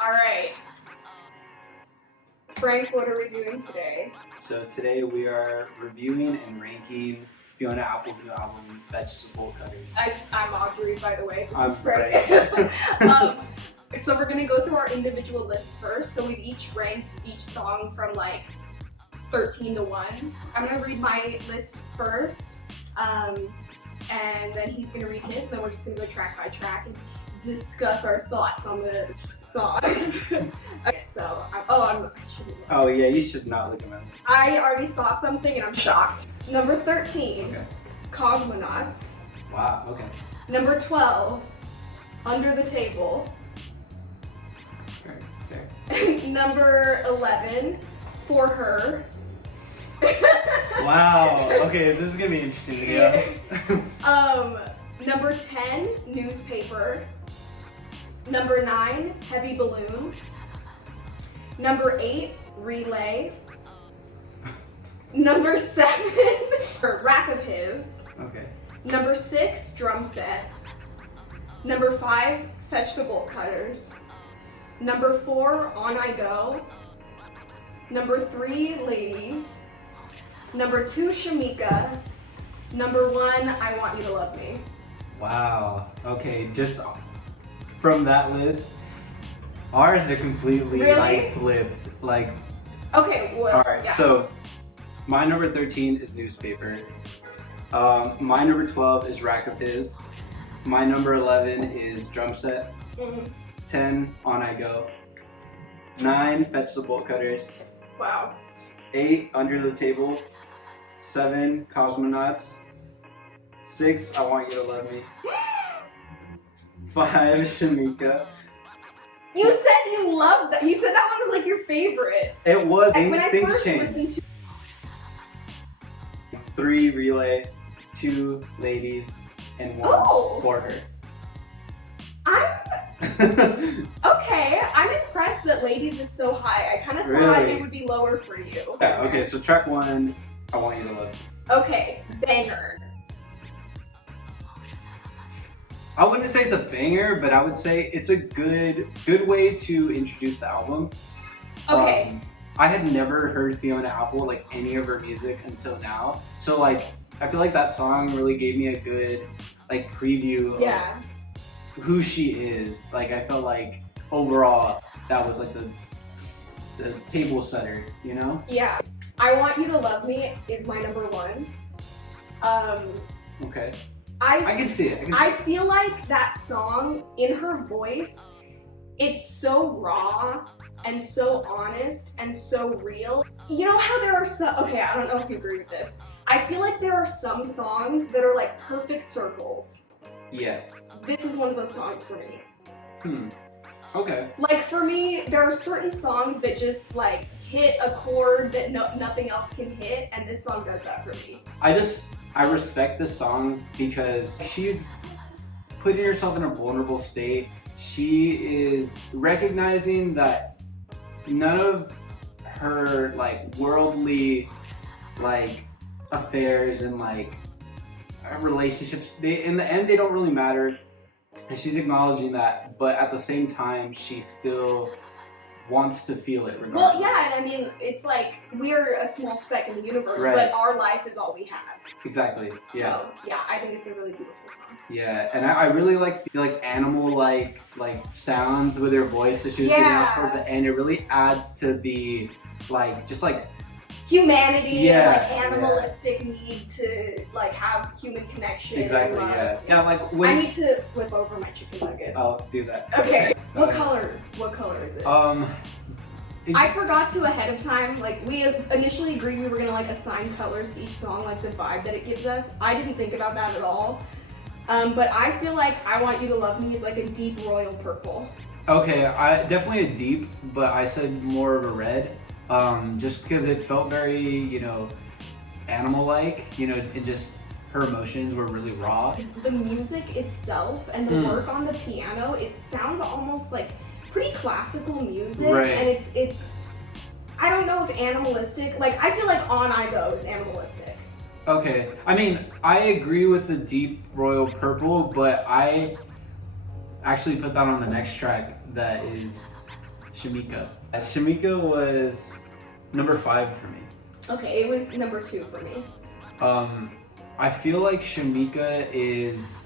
All right. Frank, what are we doing today? So today we are reviewing and ranking Fiona Apple's new album, Vegetable Cutters. I'm Audrey, by the way. This I'm is Frank. Frank. So we're gonna go through our individual lists first. So we've each ranked each song from like 13 to 1. I'm gonna read my list first, and then he's gonna read his, and then we're just gonna go track by track and discuss our thoughts on the songs. Okay, so Oh yeah, you should not look at my list. I already saw something and I'm shocked. Number 13, Okay. Cosmonauts. Wow, okay. Number 12, Under the Table. Okay. Number 11, For Her. Wow, okay, this is gonna be interesting. Yeah. Number 10, Newspaper. Number 9, Heavy Balloon. Number 8, Relay. Number 7, Rack of His. Okay. Number 6, Drumset. Number 5, Fetch the Bolt Cutters. Number 4, On I Go. Number 3, Ladies. Number 2, Shameika. Number 1, I Want You to Love Me. Wow. Okay, just from that list, ours are completely Really? like flipped. Like, Okay, well, all right. yeah. So, my number 13 is Newspaper. My number 12 is Rack of His. My number 11 is Drumset. 10, On I Go. 9, Fetch the Bolt Cutters. Wow. 8, Under the Table. 7, Cosmonauts. 6, I Want You to Love Me. 5, Shameika. You said you loved that. You said that one was like your favorite. It was. And when I Things first changed. listened to 3, Relay. 2, Ladies. And 1, Oh. For Her. Okay, I'm impressed that Ladies is so high. I kind of thought Really? it would be lower for you. Yeah, okay, so track 1, I Want You to Love Me. Okay, Banger. I wouldn't say it's a banger, but I would say it's a good way to introduce the album. Okay. I had never heard Fiona Apple, like any of her music until now. So like, I feel like that song really gave me a good like preview of Yeah. who she is. Like I felt like overall that was like the table setter, you know? Yeah. I Want You to Love Me is my number 1. Okay. I can see it. I feel like that song, in her voice, it's so raw and so honest and so real. You know how there are some, okay, I don't know if you agree with this. I feel like there are some songs that are like perfect circles. Yeah. This is one of those songs for me. Okay. Like for me, there are certain songs that just like hit a chord that nothing else can hit, and this song does that for me. I respect this song because she's putting herself in a vulnerable state. She is recognizing that none of her like worldly like affairs and like relationships, in the end they don't really matter. And she's acknowledging that, but at the same time she still wants to feel it regardless. Well, yeah, and I mean, it's like we're a small speck in the universe, Right. but our life is all we have. Exactly. Yeah. So, yeah, I think it's a really beautiful song. Yeah, and I really like the animal like sounds with her voice that she was getting out towards the end. It really adds to the just like Humanity, Yeah, like animalistic need to like have human connection. exactly. and love. Yeah, like I when need to flip over my chicken nuggets. I'll do that. Okay. What color? What color is it? I forgot to ahead of time. Like we initially agreed we were gonna like assign colors to each song, like the vibe that it gives us. I didn't think about that at all. But I feel like I Want You to Love Me is like a deep royal purple. Okay, I definitely a deep, but I said more of a red. Just because it felt very, animal-like, and just her emotions were really raw. The music itself and the work on the piano, it sounds almost like pretty classical music, Right. and it's I don't know if animalistic, like I feel like On I Go is animalistic. Okay, I mean, I agree with the deep royal purple, but I actually put that on the next track that is Shameika. Shameika was number 5 for me. Okay, it was number 2 for me. I feel like Shameika is.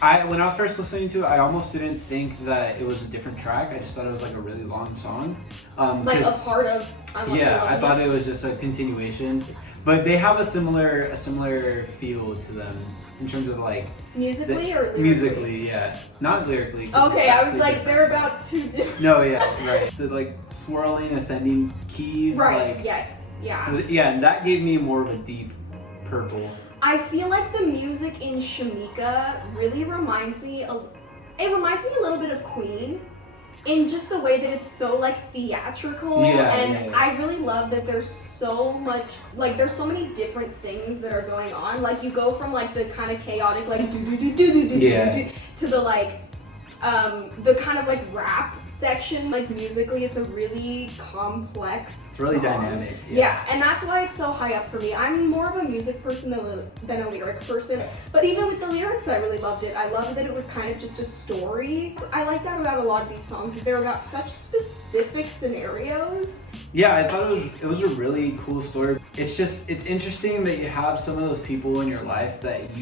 When I was first listening to it, I almost didn't think that it was a different track. I just thought it was like a really long song. Like a part of. I thought it was just a continuation, but they have a similar feel to them in terms of like musically or lyrically? Musically, yeah, not lyrically. Okay, I was like, they're about 2 different. No, yeah, right. The like swirling, ascending keys. Right. Like, yes. Yeah. Yeah, and that gave me more of a deep purple. I feel like the music in Shameika really reminds me a little bit of Queen in just the way that it's so like theatrical, and I really love that there's so much, like there's so many different things that are going on. Like you go from like the kind of chaotic like to the like the kind of like rap section, like musically it's a really complex It's really song. dynamic. Yeah, and that's why it's so high up for me. I'm more of a music person than a lyric person, but even with the lyrics I really loved it. I loved that it was kind of just a story. I like that about a lot of these songs. They're about such specific scenarios. Yeah, I thought it was a really cool story. It's interesting that you have some of those people in your life that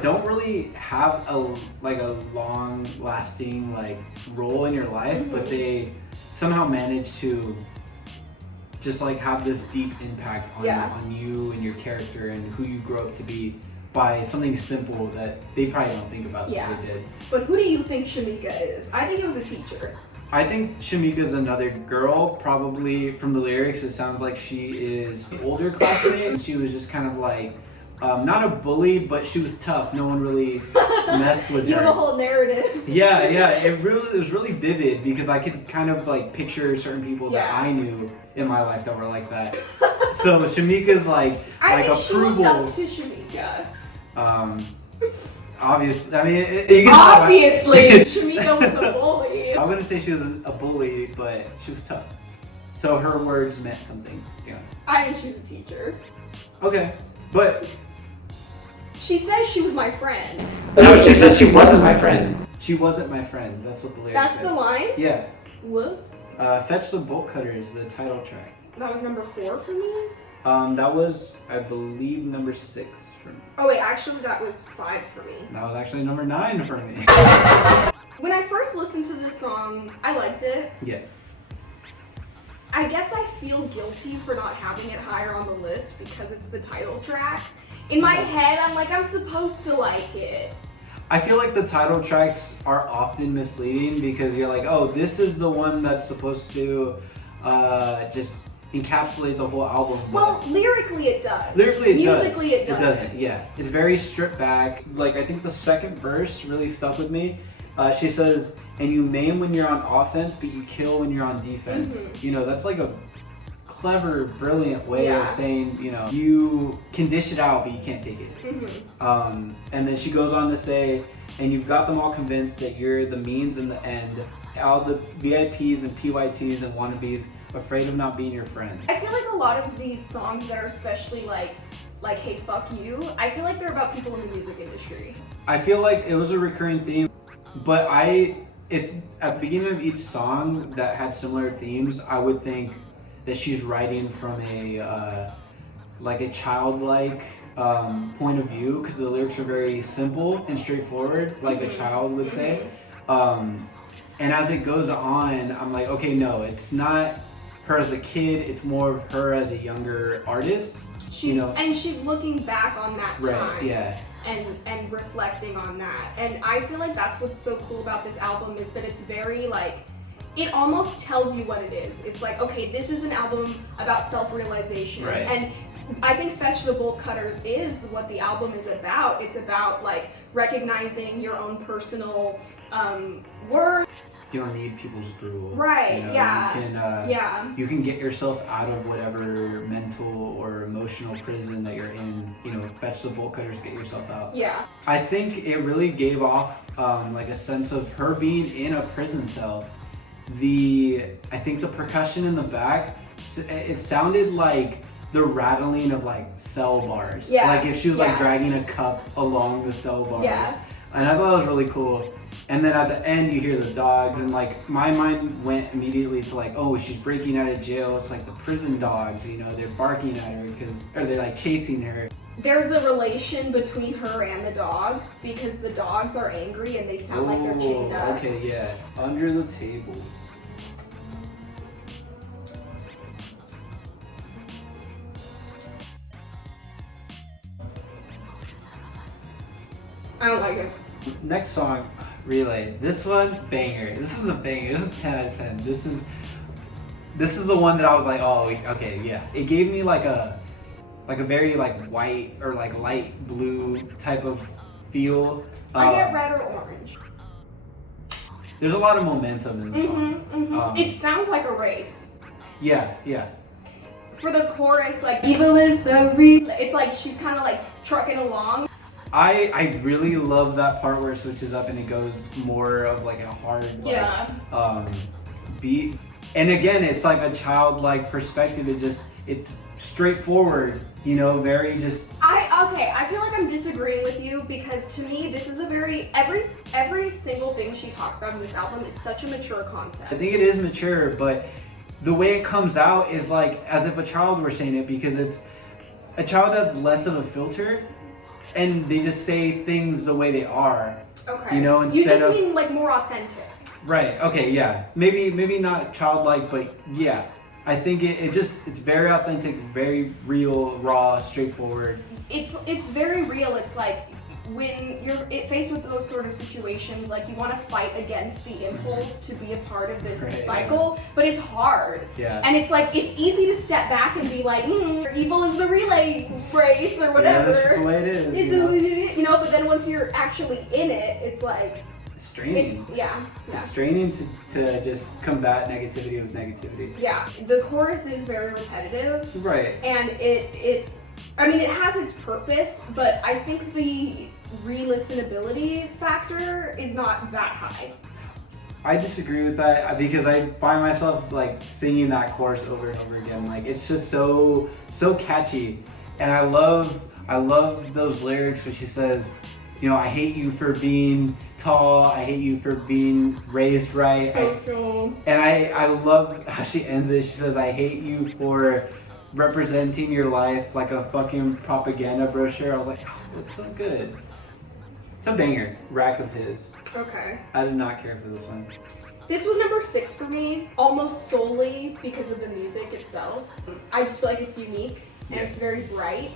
don't really have a long lasting like role in your life, but they somehow manage to just like have this deep impact on you and your character and who you grow up to be by something simple that they probably don't think about that they did. But who do you think Shameika is? I think it was a teacher. I think Shameika is another girl. Probably from the lyrics, it sounds like she is an older classmate, and she was just kind of like not a bully, but she was tough. No one really messed with her. You have a whole narrative. Yeah. It was really vivid because I could kind of like picture certain people that I knew in my life that were like that. So Shameika's like I think approval. She looked up to Shameika. Obviously, I mean, Shameika was a bully. I wouldn't say she was a bully, but she was tough. So her words meant something. Yeah. I think she was a teacher. Okay, but she says she was my friend. No, she said she wasn't my friend. She wasn't my friend. That's what the lyrics That's said. the line? Yeah. Whoops. Fetch the Bolt Cutters, the title track. That was number 4 for me? That was, I believe, number 6 for me. Oh wait, actually that was 5 for me. That was actually number 9 for me. When I first listened to this song, I liked it. Yeah. I guess I feel guilty for not having it higher on the list because it's the title track. In my head, I'm like, I'm supposed to like it. I feel like the title tracks are often misleading because you're like, oh, this is the one that's supposed to just encapsulate the whole album. Well, lyrically it does. Musically it doesn't. It doesn't, yeah. It's very stripped back. Like, I think the second verse really stuck with me. She says, and you maim when you're on offense, but you kill when you're on defense. Mm-hmm. You know, that's like a clever, brilliant way of saying, you know, you can dish it out, but you can't take it. Mm-hmm. And then she goes on to say, and you've got them all convinced that you're the means and the end. All the VIPs and PYTs and wannabes afraid of not being your friend. I feel like a lot of these songs that are especially like hey fuck you, I feel like they're about people in the music industry. I feel like it was a recurring theme, but it's at the beginning of each song that had similar themes. I would think that she's writing from a childlike point of view because the lyrics are very simple and straightforward, like a child would say. And as it goes on, I'm like, okay, no, it's not her as a kid, it's more of her as a younger artist. And she's looking back on that time. Right, yeah. And reflecting on that. And I feel like that's what's so cool about this album is that it's very like, it almost tells you what it is. It's like, okay, this is an album about self-realization. Right. And I think Fetch the Bolt Cutters is what the album is about. It's about like recognizing your own personal worth. You don't need people's approval. Right, you know, yeah. You can get yourself out of whatever mental or emotional prison that you're in. You know, fetch the bolt cutters, get yourself out. Yeah. I think it really gave off like a sense of her being in a prison cell. I think the percussion in the back, it sounded like the rattling of like cell bars. Yeah. Like if she was like dragging a cup along the cell bars. Yeah. And I thought it was really cool. And then at the end you hear the dogs, and like my mind went immediately to like, oh, she's breaking out of jail. It's like the prison dogs, you know, they're barking at her or they're like chasing her. There's a relation between her and the dog because the dogs are angry and they sound like they're chained up. Okay, yeah. Under the table. I don't like it. Next song, Relay. This one, banger. This is a banger. This is 10 out of 10. This is the one that I was like, oh, okay, yeah. It gave me like a very like white or like light blue type of feel. I get red or orange. There's a lot of momentum in the song. It sounds like a race. Yeah, yeah. For the chorus, like, evil is the relay. It's like she's kind of like trucking along. I really love that part where it switches up and it goes more of like a hard beat. And again, it's like a childlike perspective. It's straightforward, you know, very just. I feel like I'm disagreeing with you because to me this is a very every single thing she talks about in this album is such a mature concept. I think it is mature, but the way it comes out is like as if a child were saying it, because a child has less of a filter. And they just say things the way they are. Okay. You know, instead you just mean like more authentic. Right. Okay. Yeah. Maybe not childlike, but yeah. I think it's very authentic, very real, raw, straightforward. It's very real. It's like when you're faced with those sort of situations, like you want to fight against the impulse to be a part of this cycle, but it's hard. Yeah. And it's like, it's easy to step back and be like, evil is the relay race or whatever. Yeah, that's the way it is. You know, but then once you're actually in it, it's like, it's draining. It's draining to just combat negativity with negativity. Yeah. The chorus is very repetitive. Right. And it has its purpose, but I think the re-listenability factor is not that high. I disagree with that because I find myself like singing that chorus over and over again. Like it's just so catchy, and I love those lyrics when she says, you know, I hate you for being tall, I hate you for being raised right. And I love how she ends it. She says, I hate you for representing your life like a fucking propaganda brochure. I was like, oh, that's so good. It's a banger. Rack of his. Okay. I did not care for this one. This was number 6 for me, almost solely because of the music itself. I just feel like it's unique and it's very bright.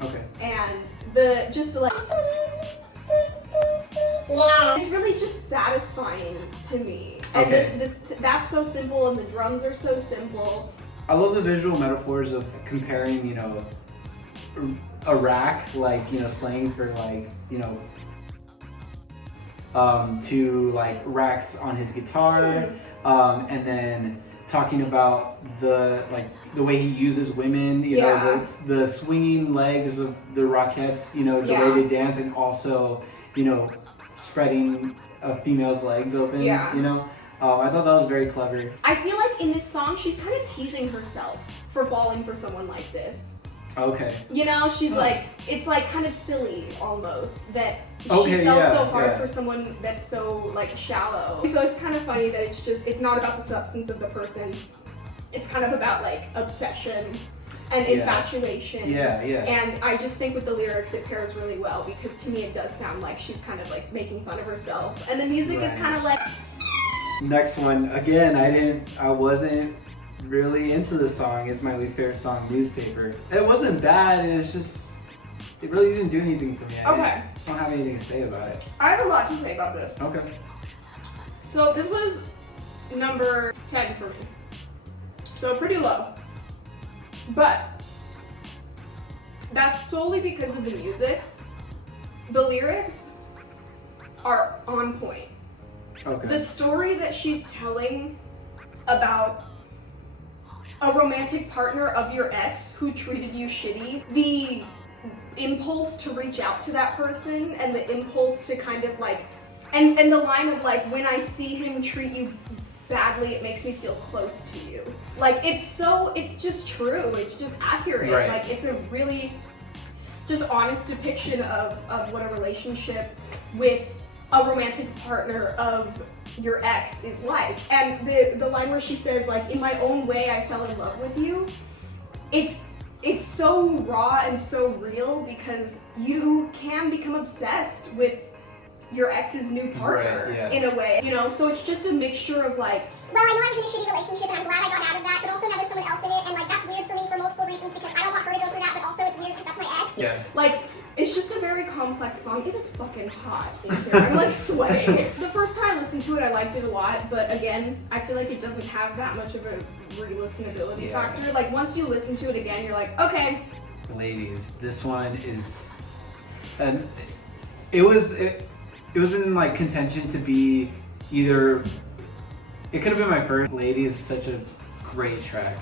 Okay. And the like, it's really just satisfying to me. And that's so simple, and the drums are so simple. I love the visual metaphors of comparing, you know, a rack, like, you know, slang for like, you know, to like racks on his guitar, and then talking about the way he uses women, you know, the swinging legs of the Rockettes, you know, the way they dance, and also, you know, spreading a female's legs open, you know. I thought that was very clever. I feel like in this song, she's kind of teasing herself for falling for someone like this. Okay. You know, she's like, it's like kind of silly almost that she fell so hard for someone that's so like shallow. So it's kind of funny that it's not about the substance of the person. It's kind of about like obsession and infatuation. Yeah. And I just think with the lyrics it pairs really well because to me it does sound like she's kind of like making fun of herself. And the music is kind of like... Next one, again, I wasn't really into the song. It's my least favorite song, Newspaper. It wasn't bad, it really didn't do anything for me. I don't have anything to say about it. I have a lot to say about this. Okay. So this was number 10 for me. So pretty low. But that's solely because of the music. The lyrics are on point. Okay. The story that she's telling about a romantic partner of your ex who treated you shitty, the impulse to reach out to that person and the impulse to kind of like, and the line of like, when I see him treat you badly, it makes me feel close to you. Like, it's just true, it's just accurate. Right. Like, it's a really just honest depiction of what a relationship with a romantic partner of your ex is like. And the line where she says like, in my own way I fell in love with you, it's so raw and so real because you can become obsessed with your ex's new partner, right, yeah. in a way, you know? So it's just a mixture of like, well, I know I was in a shitty relationship and I'm glad I got out of that, but also now there's someone else in it, and like that's weird for me for multiple reasons because I don't want her to go through that, but also it's weird because that's my ex. Yeah. like, it's just a very complex song. It is fucking hot in here. I'm like sweating. The first time I listened to it, I liked it a lot, but again, I feel like it doesn't have that much of a re-listenability factor. Like once you listen to it again, you're like, okay. Ladies, this one is, and it was in like contention to be either. It could have been my first. Ladies is such a great track.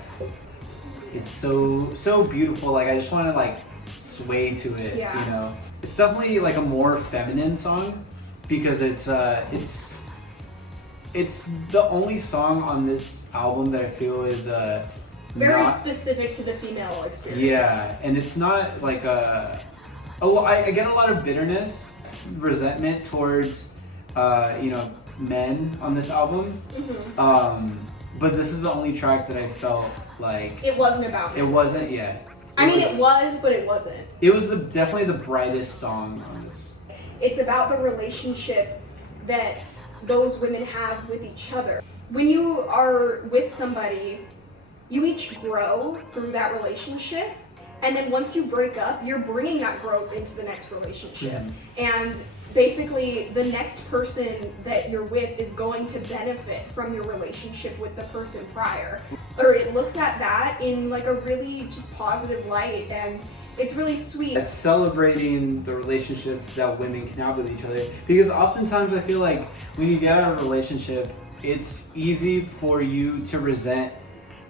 It's so beautiful. Like I just want to like sway to it. Yeah. You know, it's definitely like a more feminine song because it's the only song on this album that I feel is Very not, specific to the female experience. yeah, and it's not like I get a lot of bitterness, resentment towards you know, men on this album. Mm-hmm. But this is the only track that I felt like It wasn't about it me. wasn't. Yeah, It was, but it wasn't. It was definitely the brightest song on this. It's about the relationship that those women have with each other. When you are with somebody, you each grow through that relationship, and then once you break up, you're bringing that growth into the next relationship. Mhm. And basically, the next person that you're with is going to benefit from your relationship with the person prior. Or it looks at that in like a really just positive light, and it's really sweet. It's celebrating the relationship that women can have with each other, because oftentimes I feel like when you get out of a relationship, it's easy for you to resent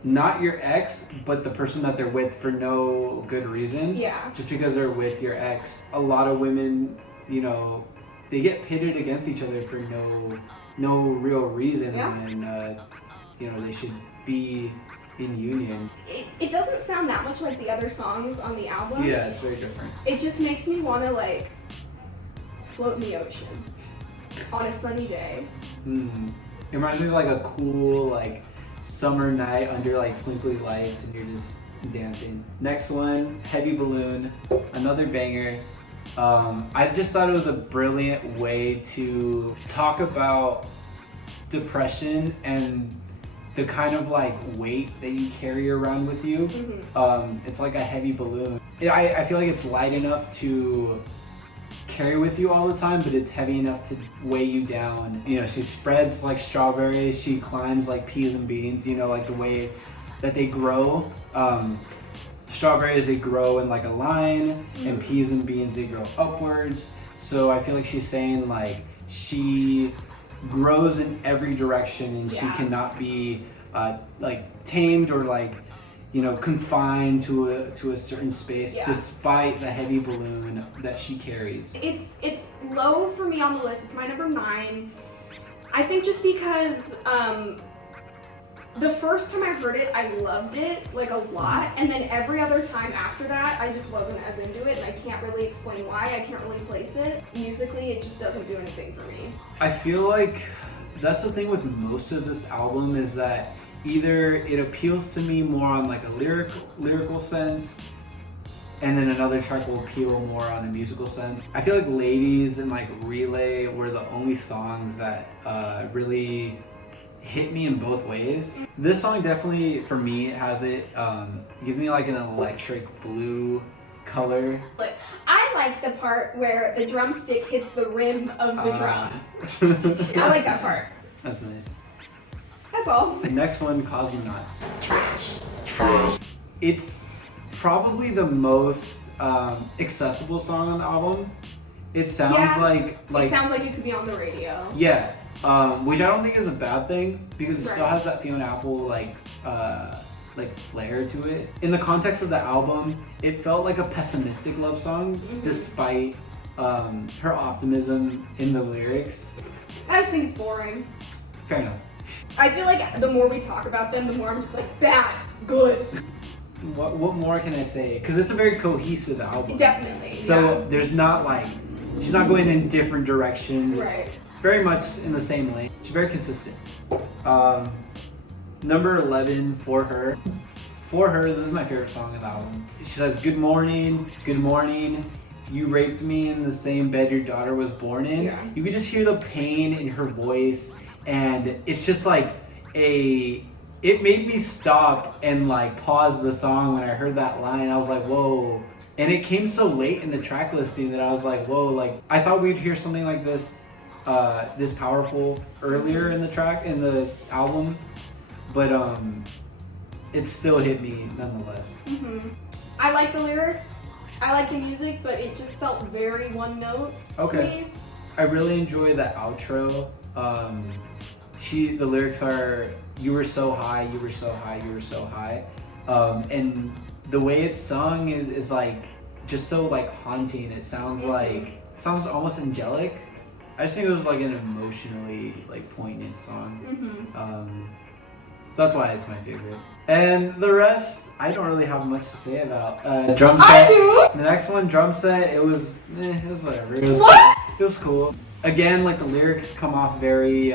not your ex, but the person that they're with for no good reason. Yeah. Just because they're with your ex. A lot of women, you know, they get pitted against each other for no real reason, Yeah. and you know, they should be in union. It doesn't sound that much like the other songs on the album. Yeah, it's very different. It just makes me want to like float in the ocean on a sunny day. It reminds me of like a cool like summer night under like twinkly lights and you're just dancing. Next one, Heavy Balloon, another banger. I just thought it was a brilliant way to talk about depression and the kind of like weight that you carry around with you. Mm-hmm. It's like a heavy balloon. I feel like it's light enough to carry with you all the time, but it's heavy enough to weigh you down. You know, she spreads like strawberries, she climbs like peas and beans, you know, like the way that they grow. Strawberries, they grow in like a line, and peas and beans, they grow upwards. So I feel like she's saying like she grows in every direction, and she cannot be like tamed or like, you know, confined to a certain space, despite the heavy balloon that she carries. It's low for me on the list. It's my number 9. I think just because the first time I heard it, I loved it like a lot, and then every other time after that, I just wasn't as into it, and I can't really explain why. I can't really place it. Musically, it just doesn't do anything for me. I feel like that's the thing with most of this album, is that either it appeals to me more on like a lyrical sense, and then another track will appeal more on a musical sense. I feel like Ladies and like Relay were the only songs that really hit me in both ways. This song definitely, for me, has it gives me like an electric blue color. But I like the part where the drumstick hits the rim of the drum. I like that part. That's nice. That's all. The next one, Cosmonauts. Trash. It's probably the most accessible song on the album. It sounds like it sounds like it could be on the radio. Yeah, which I don't think is a bad thing, because it still has that Fiona Apple like flair to it. In the context of the album, it felt like a pessimistic love song, despite her optimism in the lyrics. I just think it's boring. Fair enough. I feel like the more we talk about them, the more I'm just like, bad, good. What more can I say? Because it's a very cohesive album. Definitely. So there's not like She's not going in different directions. Right. Very much in the same lane. She's very consistent. Number 11, For Her. For Her, this is my favorite song in the album. She says, good morning, you raped me in the same bed your daughter was born in. Yeah. You could just hear the pain in her voice, and it's just like it made me stop and like pause the song when I heard that line. I was like, whoa. And it came so late in the track listing that I was like, whoa, like I thought we'd hear something like this this powerful earlier in the album, but it still hit me nonetheless. I like the lyrics, I like the music, but it just felt very one note to me. I really enjoy the outro. The lyrics are, you were so high, you were so high, you were so high. And the way it's sung is like just so like haunting. It sounds almost angelic. I just think it was like an emotionally like poignant song. That's why it's my favorite. And the rest, I don't really have much to say about. Drumset. I do. The next one, Drumset. It was whatever. It was What? Cool. It was cool. Again, like the lyrics come off very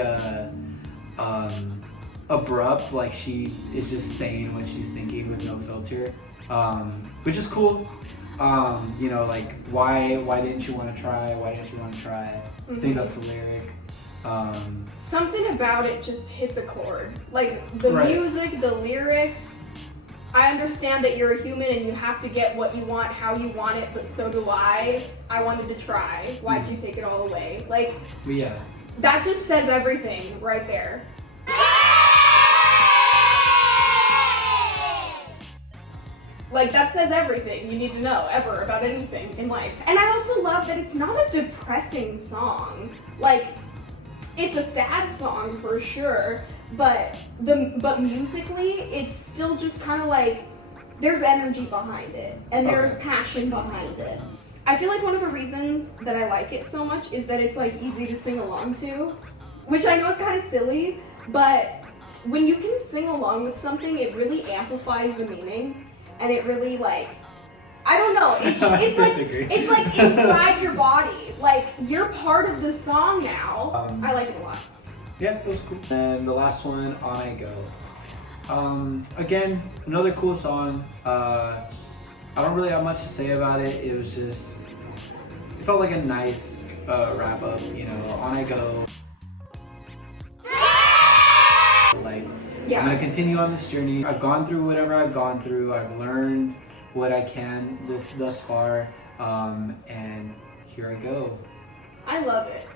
abrupt. Like she is just saying what she's thinking with no filter, which is cool. You know, like why didn't you want to try? Why didn't you want to try? I think that's the lyric. Something about it just hits a chord. Like the music, the lyrics. I understand that you're a human and you have to get what you want, how you want it, but so do I. I wanted to try. Why'd you take it all away? Like, Yeah. that just says everything right there. Like, that says everything you need to know ever about anything in life. And I also love that it's not a depressing song. Like, it's a sad song for sure, but musically, it's still just kind of like, there's energy behind it, and there's passion behind it. I feel like one of the reasons that I like it so much is that it's like easy to sing along to, which I know is kind of silly, but when you can sing along with something, it really amplifies the meaning, and it really like, I don't know, it's like inside your body, like you're part of the song now. I like it a lot. Yeah, it was cool. And the last one, On I Go. Again, another cool song. I don't really have much to say about it. It was just, it felt like a nice wrap up, you know, On I Go. Like, Yeah. I'm gonna continue on this journey. I've gone through whatever I've gone through. I've learned what I can thus far, and here I go. I love it.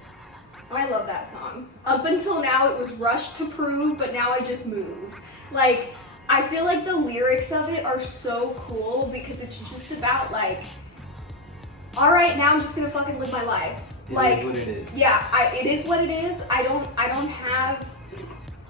I love that song. Up until now, it was rushed to prove, but now I just move. Like, I feel like the lyrics of it are so cool because it's just about like, all right, now I'm just gonna fucking live my life. It is what it is. Yeah, it is what it is. I don't have,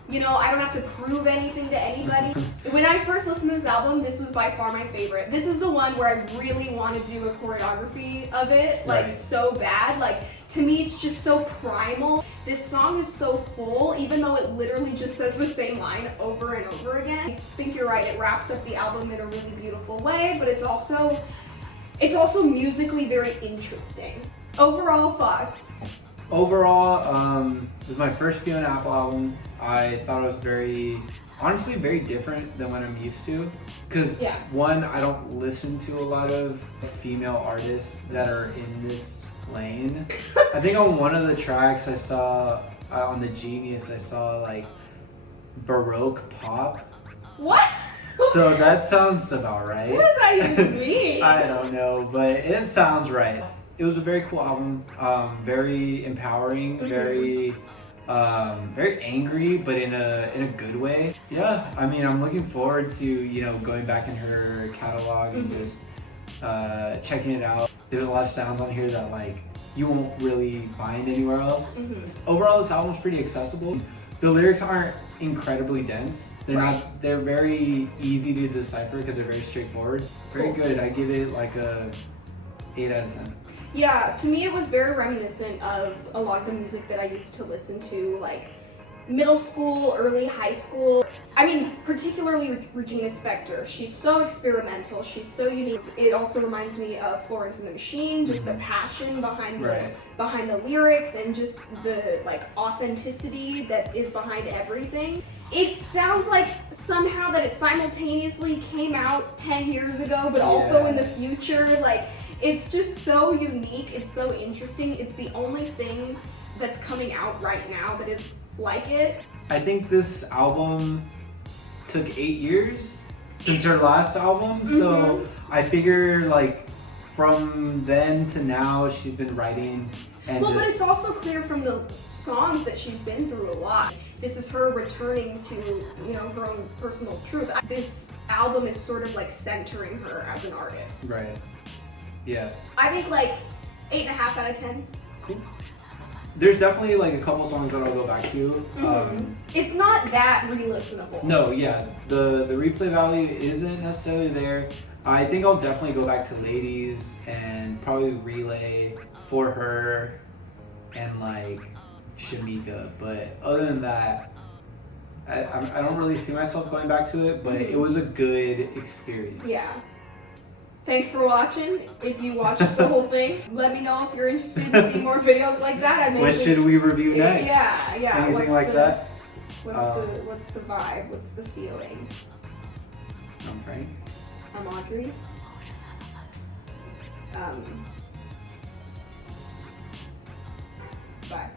you know, I don't have to prove anything to anybody. When I first listened to this album, this was by far my favorite. This is the one where I really want to do a choreography of it, like so bad. Like, to me, it's just so primal. This song is so full, even though it literally just says the same line over and over again. I think you're right, it wraps up the album in a really beautiful way, but it's also musically very interesting. Overall thoughts? Overall, this is my first Fiona Apple album. I thought it was honestly very different than what I'm used to. Because one, I don't listen to a lot of female artists that are in this lane. I think on one of the tracks I saw, on the Genius, I saw like Baroque pop. What? So that sounds about right. What does that even mean? I don't know, but it sounds right. It was a very cool album, very empowering, very angry, but in a good way. Yeah, I mean, I'm looking forward to, you know, going back in her catalog and just checking it out. There's a lot of sounds on here that like you won't really find anywhere else. Overall, this album's pretty accessible. The lyrics aren't incredibly dense. They're very easy to decipher because they're very straightforward. Very good. I give it like a 8 out of 10. Yeah, to me it was very reminiscent of a lot of the music that I used to listen to, like middle school, early high school. I mean, particularly Regina Spektor. She's so experimental. She's so unique. It also reminds me of Florence and the Machine. Just the passion behind the lyrics and just the like authenticity that is behind everything. It sounds like somehow that it simultaneously came out 10 years ago, but also in the future. Like, it's just so unique. It's so interesting. It's the only thing that's coming out right now that is like it. I think this album took 8 years since her last album, so I figure like from then to now she's been writing and but it's also clear from the songs that she's been through a lot. This is her returning to, you know, her own personal truth. This album is sort of like centering her as an artist. Right. Yeah. I think like 8.5 out of 10. Cool. There's definitely like a couple songs that I'll go back to. It's not that re-listenable. No, yeah. The replay value isn't necessarily there. I think I'll definitely go back to Ladies and probably Relay, For Her, and like Shameika. But other than that, I don't really see myself going back to it, but it was a good experience. Yeah. Thanks for watching. If you watched the whole thing, let me know if you're interested in seeing more videos like that. What should we review next? Yeah. Anything like that? What's the vibe? What's the feeling? I'm Frank. I'm Audrey. Bye.